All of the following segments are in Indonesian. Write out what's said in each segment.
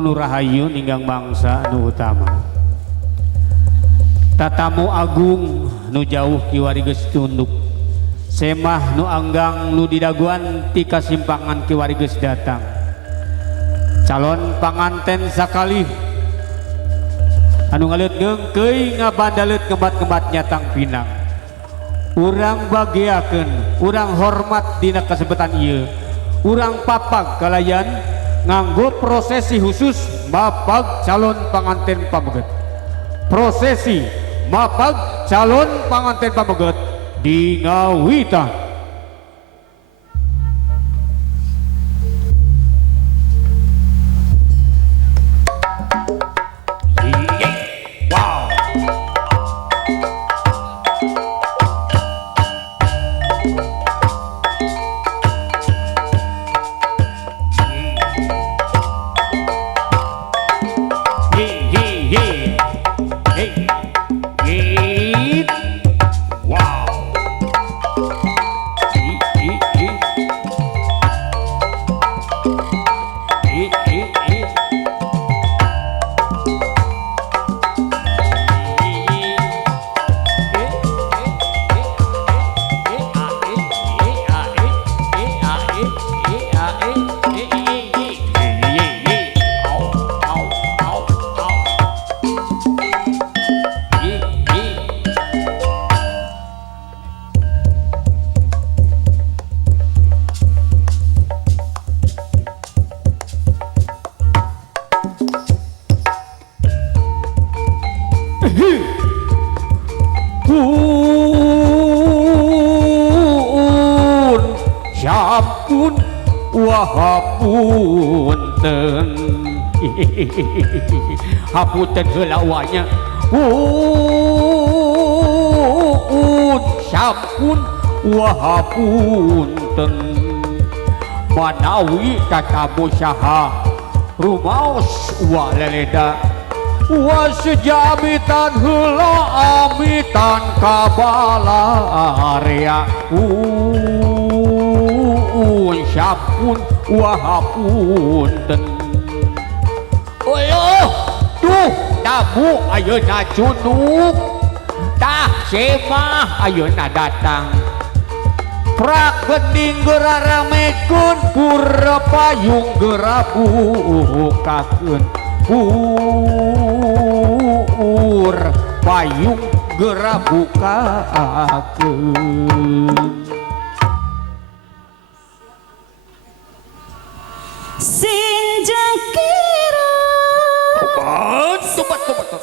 nu rahayu ninggang bangsa nu utama. Tatamu agung nu jauh kiwari geus tunduk. Semah nu anggang nu didaguan ti kasimpangan kiwari geus datang. Calon panganten sakali anu ngaleut ngeungkeuy ngabandaleut ngebat-ngebat nyatang pinang. Urang bagiakeun, urang hormat dina kasebutan ieu. Urang papag kalayan nganggo prosesi khusus mapag calon panganten pameget. Prosesi mapag calon panganten pameget di ngawitan. Sampun wahapunten hapunten heula wanya sampun wahapunten manawi tatamu saha rumaos wa leleda wa sejamitan heula amitan kabalaria sampun wahapunten. Oloh tuh tamu ayeuna cunuk tah semah ayeuna datang prak gending geura ramekeun pura payung geura bukakeun pur payung geura bukakeun. Sinjakira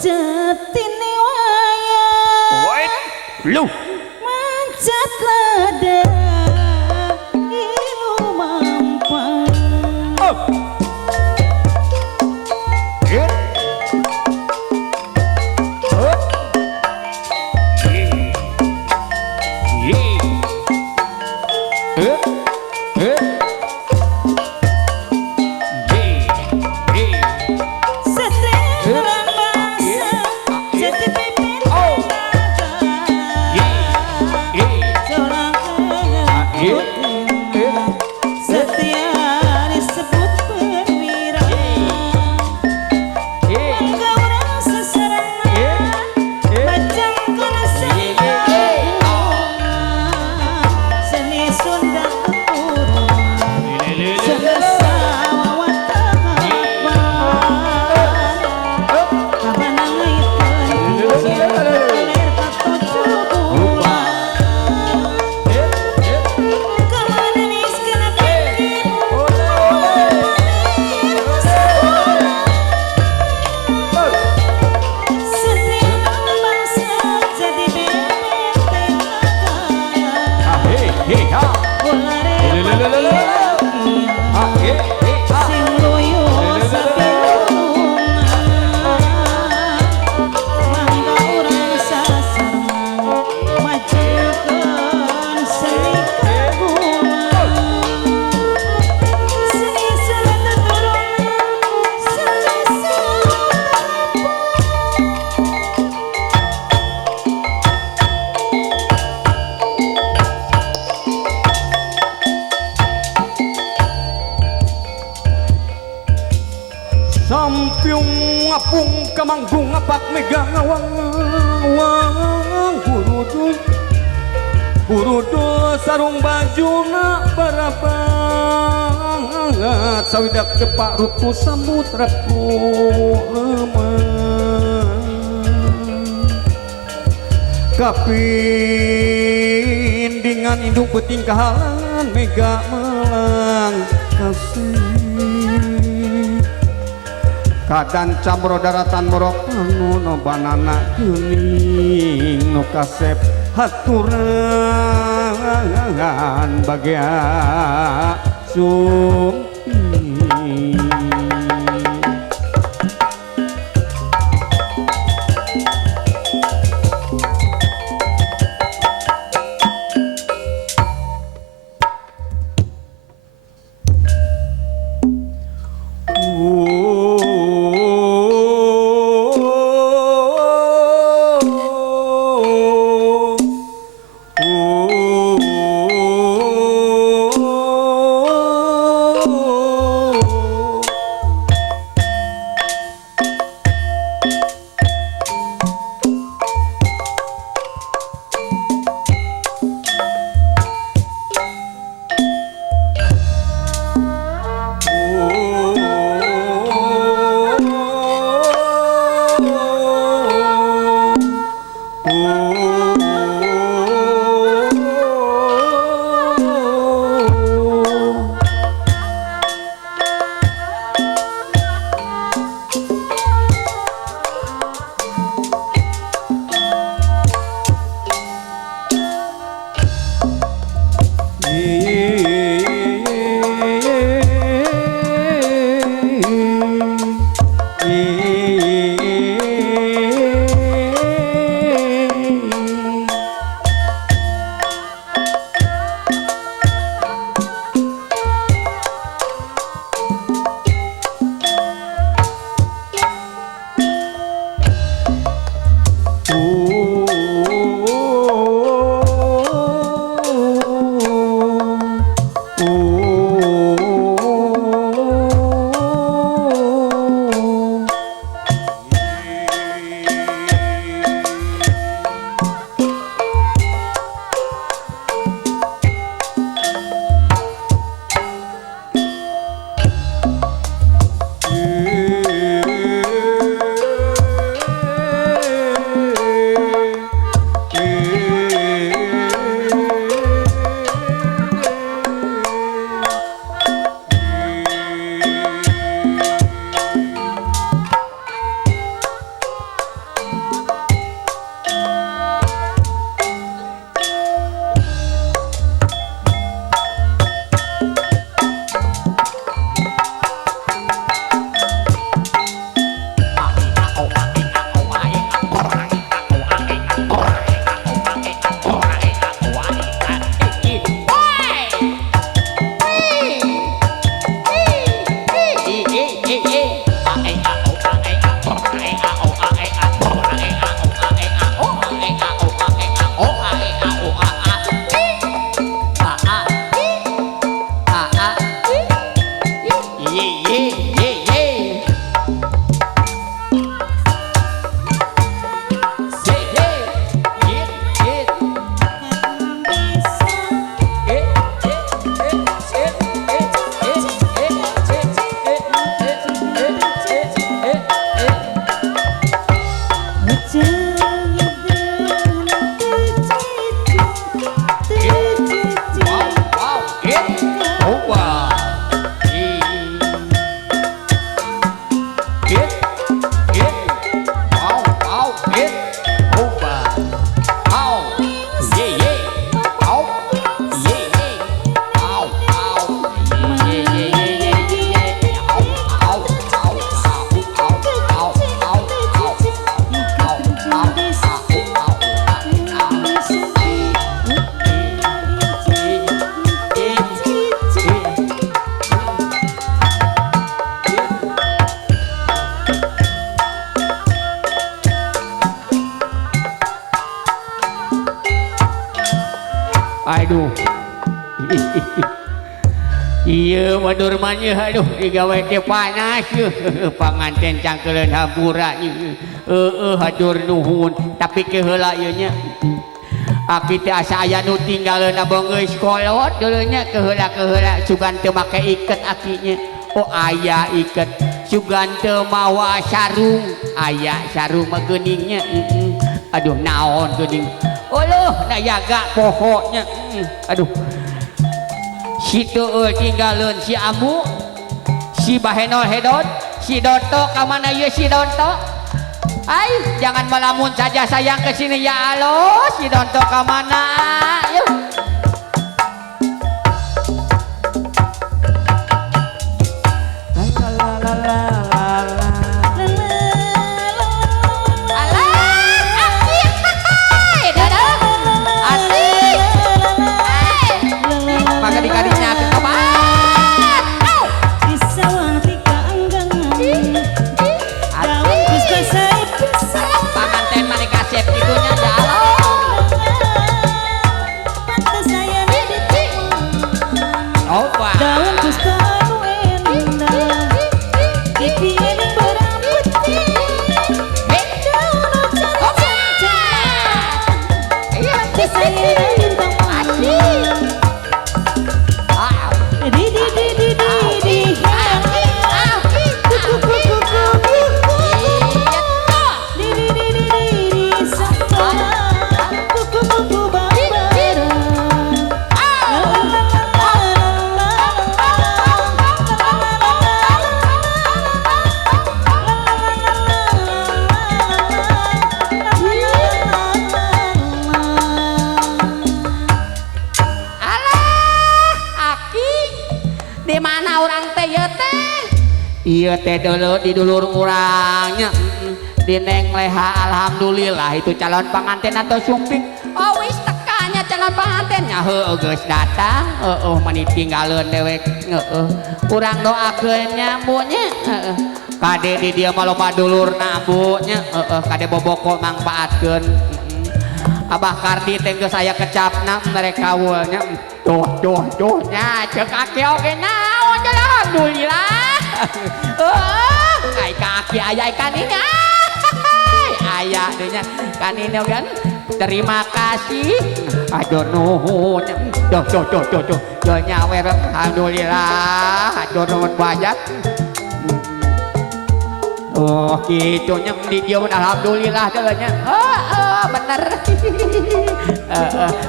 jatine wayang lu mancat lada ilu mampang Sampiung ngapung kamanggung ngapak mega ngawang Burudu sarung bajuna barabangat sawidak cepak rutu samutraku kapindingan indung puting kahalangan mega melang kasih kadan camro daratan morok ngono banana geuning nu kasep haturan bagya sumpi iya madur manya aduh digawe teh panas panganten cangkeuleun hampura hatur nuhun tapi ke heula ieu nya aki teh asa aya nu tinggalna beungeus kolot deuleu nya ke heula sugan teu make iket akinya oh aya iket sugan teu mawa sarung aya sarung mah geuningnya aduh naon geuning uluh na jaga pokoknya aduh si teu tinggalin si Amu si Bahenol Hedon si Doto kamana ieu si Doto ay jangan melamun saja sayang kesini ya alo si Doto kamana yuk iya teh dulu di dulur urangnya di Neng Leha alhamdulillah itu calon pengantin atau sumping oh wis tekanya calon pengantinnya heuh geus datang mani tinggalin dewek urang doakeun nya Bu nya kade di dia mah loba dulurna Bu nya kade boboko mangpaatkeun Abah Kardi teh geus aya kecapna mereka wul nya tuh nya ceuk aki oge naon alhamdulillah kayak kaki ayah ikan ini ayah dehnya kan ini kan terima kasih aduh nuhun tuh nyawer alhamdulillah aduh nuhun banyak oh gitu nya di dia alhamdulillah dehnya bener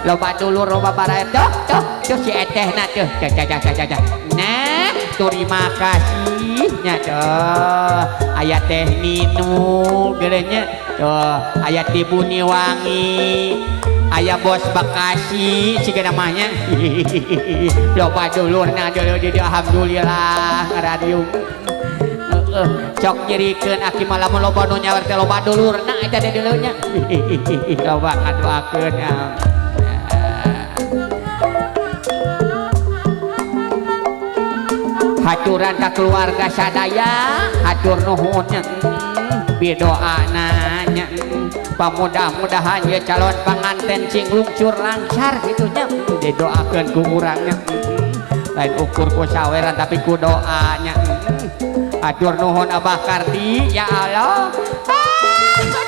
loba dulur loba baraet tuh si etehna tuh nah terima kasih nya aya teh Ninu gerenya aya Tibuni Wangi aya Bos Bekasi siga namanya loba dulurna dulu di alhamdulillah radio cok nyerikeun aki malamun loba nu nyawer teh loba dulurna eta teh dulu nya loba ngadoakeun haturan ka keluarga sadaya hatur nuhunnya bidoana nya pamudah-mudahan ya calon pengantin sing lungcur lancar gitunya didoakeun ku urangnya lain ukur ku saweran tapi ku doanya hatur nuhun Abah Kardi ya Allah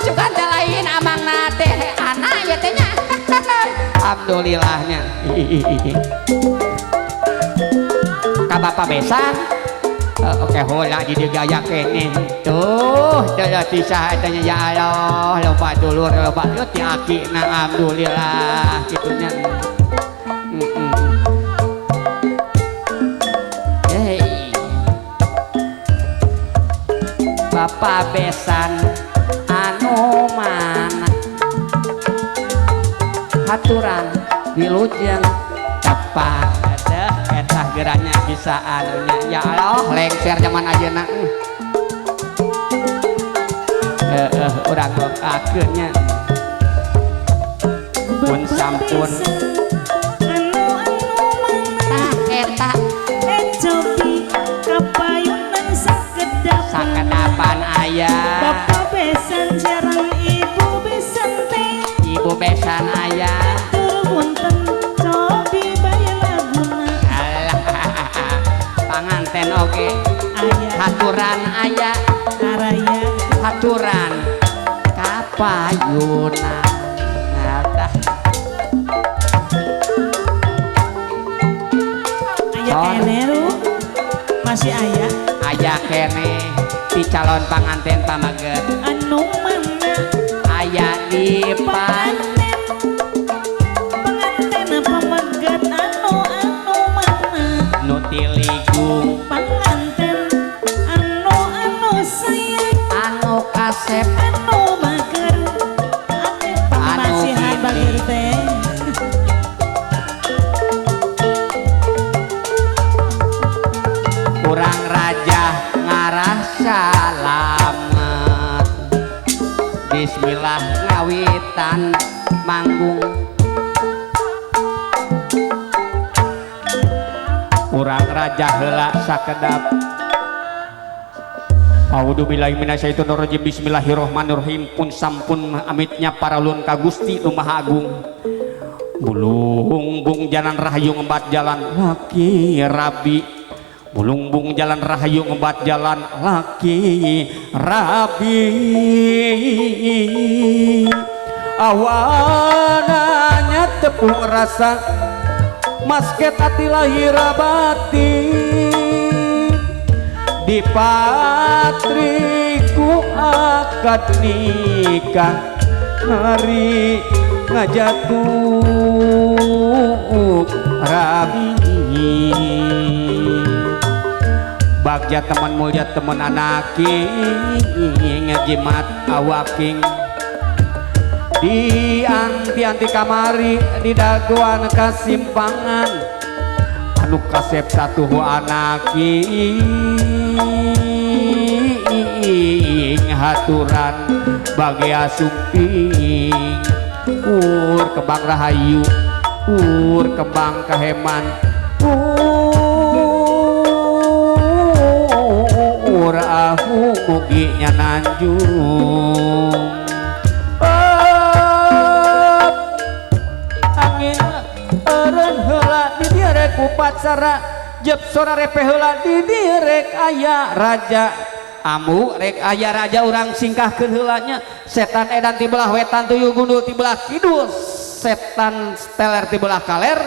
juga lain amangna teh anak ya teh nya alhamdulillahnya Bapak besan oke hola di gaya kene tuh daya pisah adanya ya Allah loba dulur loba yut ya aki na alhamdulillah gitunya Bapak besan anu mana haturan wilujeng tepat etah geranya bisa anunya ya Allah lengser zaman ajeuna urang akeunnya pun sampun eta cobi kapayunan sakedapan aya bapak besan jarang ibu besan teh ibu besan aya tur wonten cobi bae laguna baturan kapayunan dah Aya kene Ru masih aya aya kene di calon panganten pamaget anu mana aya di pan penganten pamaget anu mana nu tiligung penganten anu sayang anu kasep anu mager pamasihan bagir teh kurang raja ngarah salamet bismillah ngawitan manggung kurang raja heula sakedap A'udzubillahi minasyaitonirrajim bismillahirrahmanirrahim pun sampun amitnya paralun ka Gusti Nu Maha Agung bulung-bung jalan rahayu ngembat jalan laki rabi bulung-bung jalan rahayu ngembat jalan laki rabi awananya tepung rasa masket hati lahir batin dipatriku akad nikah hari ngajatuh rabi bagja teman mulia teman anaki ngejimat awaking di anti kamari di dagoan kasimpangan anu kasep satu anaki haturan bagi asumping ur kembang rahayu ur kembang kaheman ur ahu muginya nanjung angin eren heula di dieu rek upacara jep sora repeh heula di dieu rek aya raja amu rek aya raja urang singkahkeun heula nya setan edan ti belah wetan tuyul gundul ti belah kidul setan steler ti belah kaler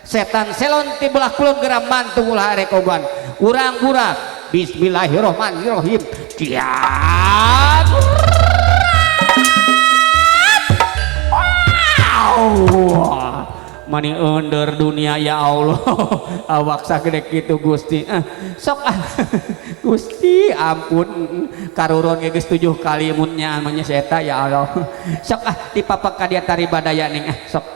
setan selon ti belah kulon geram mantu ulah rek oban urang burak bismillahirrahmanirrahim kiat mani under dunia ya Allah awak sagede kitu Gusti sok Gusti ampun karuron geus 7 kali munnya amanya seta ya Allah sok dipapak ka dia tari badaya ning sok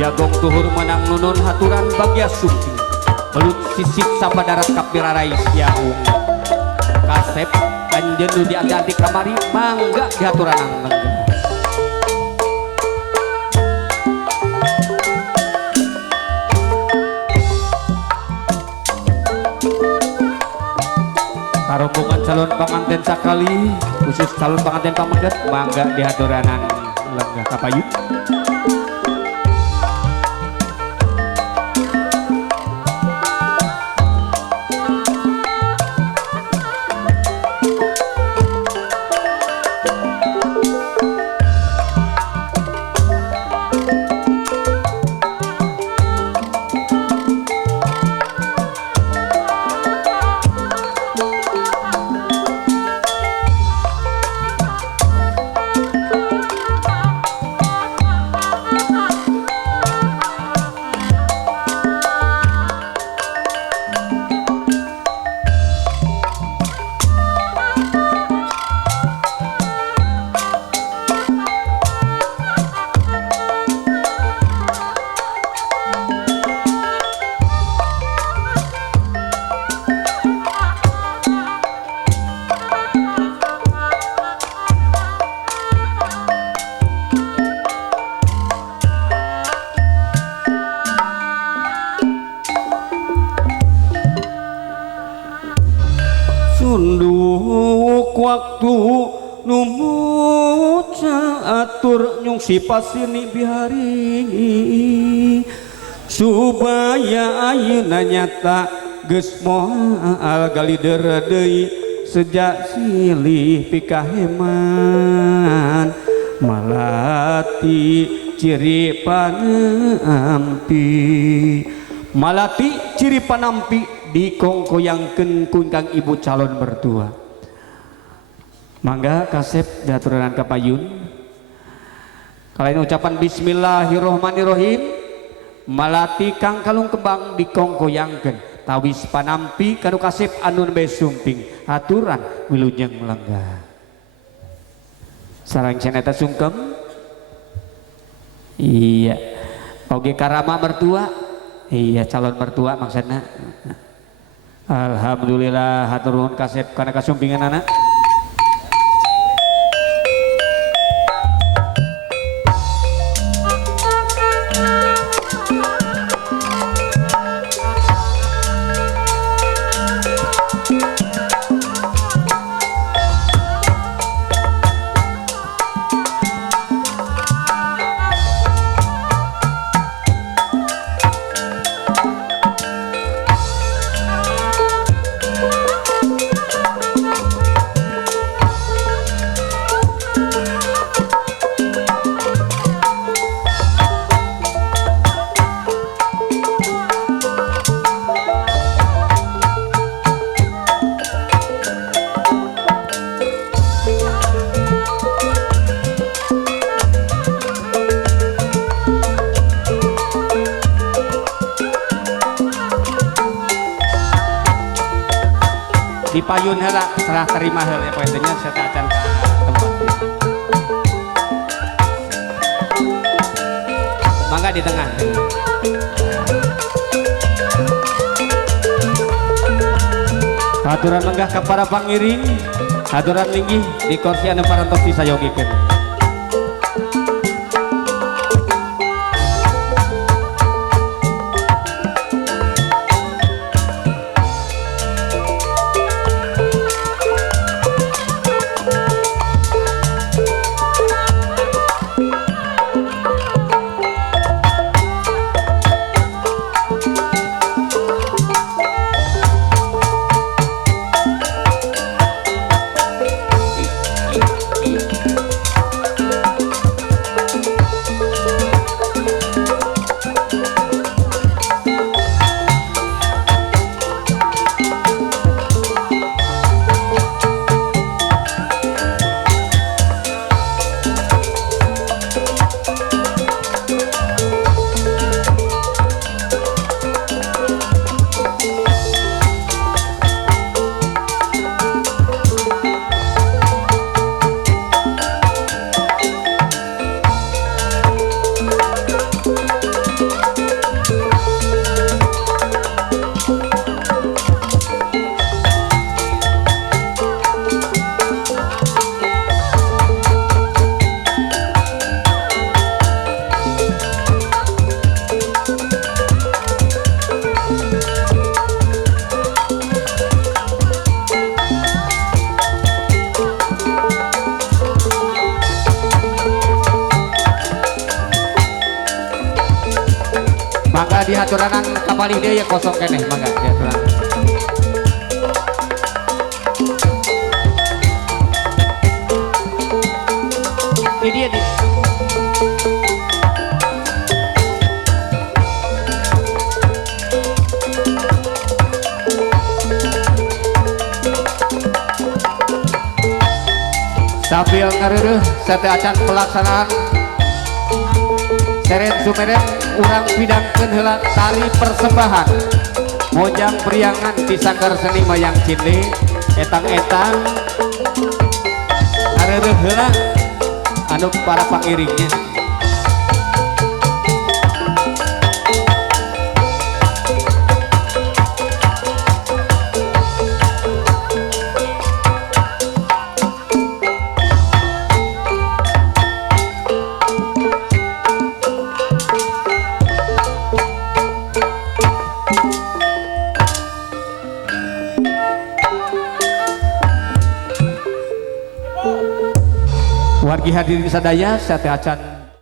jagong tuhur menang nunun haturan bagya sumpi belut sisik sabadarat kapirarai siaung kasep anjeun nu diangganti kamari mangga di haturan anggang kali khusus calon pengantin pamengget mangga dihaturanan lenggah kapayu. Sunduk waktu numuca atur nyung si pasini bihari supaya ayeuna nyata geus moal galider deui sejak silih pikaheman malati ciri panampi malati ciri panampi dikongkoyangkeun ku kang ibu calon mertua. Mangga kasep diaturanan ka payun. Kalain ucapan bismillahirrohmanirrohim malati kang kalung kembang dikongkoyangkeun tawis panampi kanu kasep anu nembe sumping aturan wilujeng lenggah. Sareng ceneta sungkem. Iya. Oge karama mertua. Iya calon mertua maksudna. Alhamdulillah hatur nuhun kasep kana kasumpingan anak. Dipayun heula serah terima heula ya poinnya saya acan ka tempat. Mangga di tengah. Haturan menggah ka para pangiring, haturan linggih di kursi anu parantos disayogikeun. mangga dihaturanan kapalih dia kosong keneh mangga dihaturanan. Ini dia nih. Sambil ngareureun sateu acan pelaksanaan seren sumeren urang pidangkeun heula tari persembahan mojang priangan di Sanggar Seni Mayang Cinde etang-etang ngareureun heula anu para pangiringnya. Wargi hadirin sadaya, saya acan